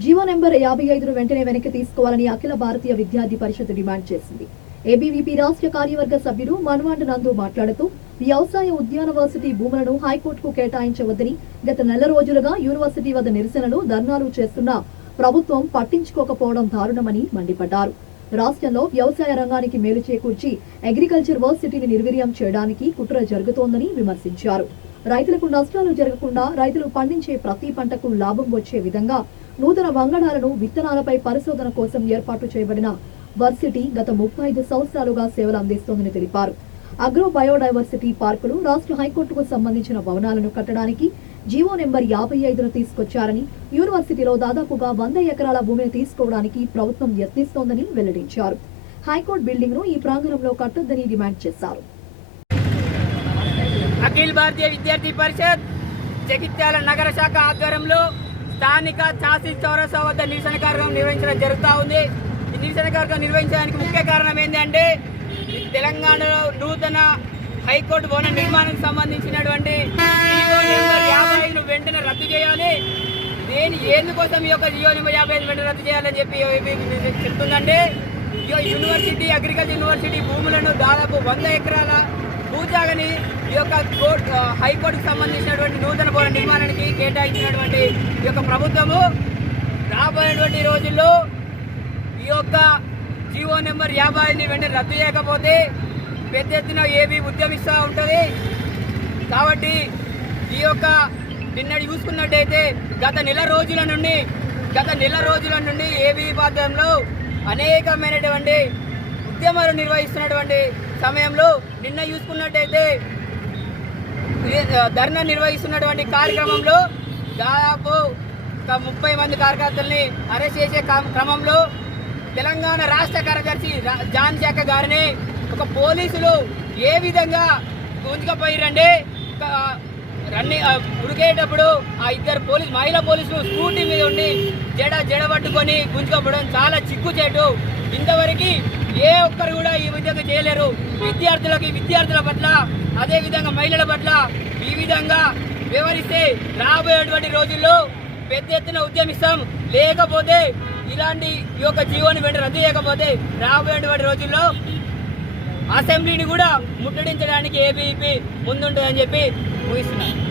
GO number 55 వెంటనే వెనక్కి తీసుకోవాలని అఖిల భారతీయ విద్యార్థి పరిషత్ డిమాండ్ చేసింది. ఏబీవీపీ రాష్ట్ర కార్యవర్గ సభ్యుడు మన్వాండ్ నందు మాట్లాడుతూ వ్యవసాయ ఉద్యానవర్సిటీ భూములను హైకోర్టుకు కేటాయించవద్దని గత నెల రోజులుగా యూనివర్సిటీ వద్ద నిరసనలు, ధర్నాలు చేస్తున్నా ప్రభుత్వం పట్టించుకోకపోవడం దారుణమని మండిపడ్డారు. రాష్ట్రంలో వ్యవసాయ రంగానికి మేలు చేకూర్చి అగ్రికల్చర్ వర్సిటీని నిర్వీర్యం చేయడానికి కుట్ర జరుగుతోందని విమర్శించారు. రైతులకు నష్టాలు జరగకుండా రైతులు పండించే ప్రతి పంటకు లాభం వచ్చే విధంగా నూతన వంగడాలను, విత్తనాలపై పరిశోధన కోసం ఏర్పాటు చేయబడిన వర్సిటీ గత 35 సంవత్సరాలుగా సేవలు అందిస్తోందని తెలిపారు. అగ్రో బయోడైవర్సిటీ పార్కులు రాష్ట్ర హైకోర్టుకు సంబంధించిన భవనాలను కట్టడానికి జీవో నెంబర్ 55ను తీసుకొచ్చారని, యూనివర్సిటీలో దాదాపుగా 100 ఎకరాల భూమిని తీసుకోవడానికి ప్రభుత్వం యత్నిస్తోందని వెల్లడించారు. హైకోర్టు బిల్డింగ్ ను ఈ ప్రాంగణంలో కట్టొద్దని డిమాండ్ చేశారు. అఖిల భారతీయ విద్యార్థి పరిషత్ జగిత్యాల నగర శాఖ ఆధ్వర్యంలో స్థానిక చాసి చౌరసా వద్ద నిరసన కార్యక్రమం నిర్వహించడం జరుగుతూ ఉంది. ఈ నిరసన కార్యక్రమం నిర్వహించడానికి ముఖ్య కారణం ఏంటంటే తెలంగాణలో నూతన హైకోర్టు భవన నిర్మాణానికి సంబంధించినటువంటి జీవో నెంబర్ 55ను వెంటనే రద్దు చేయాలి. ఎందుకోసం ఈ యొక్క జీవో నెంబర్ 55 వెంటనే రద్దు చేయాలని చెప్పి చెప్తుందంటే, యూనివర్సిటీ అగ్రికల్చర్ యూనివర్సిటీ భూములను దాదాపు 100 ఎకరాల భూజాగని ఈ యొక్క హైకోర్టుకు సంబంధించినటువంటి నూతన భవన నిర్మాణానికి కేటాయించినటువంటి ఈ యొక్క ప్రభుత్వము రాబోయేటువంటి రోజుల్లో ఈ యొక్క జీవో నెంబర్ 55ని వెంటనే రద్దు చేయకపోతే పెద్ద ఎత్తున ఏబీ ఉద్యమిస్తూ ఉంటుంది. కాబట్టి ఈ యొక్క నిన్నటి చూసుకున్నట్టయితే గత నెల రోజుల నుండి ఏబీ పాత్రంలో అనేకమైనటువంటి ఉద్యమాలు నిర్వహిస్తున్నటువంటి సమయంలో నిన్న చూసుకున్నట్టయితే ధర్నా నిర్వహిస్తున్నటువంటి కార్యక్రమంలో దాదాపు 30 మంది కార్యకర్తల్ని అరెస్ట్ చేసే క్రమంలో తెలంగాణ రాష్ట్ర కార్యదర్శి జాన్ శాఖ గారిని ఒక పోలీసులు ఏ విధంగా గుంజుకపోయారంటే, ఉరికేటప్పుడు ఆ ఇద్దరు మహిళా పోలీసులు స్కూటీ మీద ఉండి జడ పట్టుకొని గుంజుకపోవడం చాలా చిక్కుచేటు. ఇంతవరకు ఏ ఒక్కరు కూడా ఈ విధంగా చేయలేరు. విద్యార్థుల పట్ల, అదే విధంగా మహిళల పట్ల ఈ విధంగా వివరిస్తే రాబోయేటువంటి రోజుల్లో పెద్ద ఎత్తున ఉద్యమిస్తాం. లేకపోతే ఇలాంటి ఈ యొక్క జీవోని వెంటనే రద్దు చేయకపోతే రాబోయేటువంటి రోజుల్లో అసెంబ్లీని కూడా ముట్టడించడానికి ఏబీవీపీ ముందుంటుందని చెప్పి ముగిస్తున్నాను.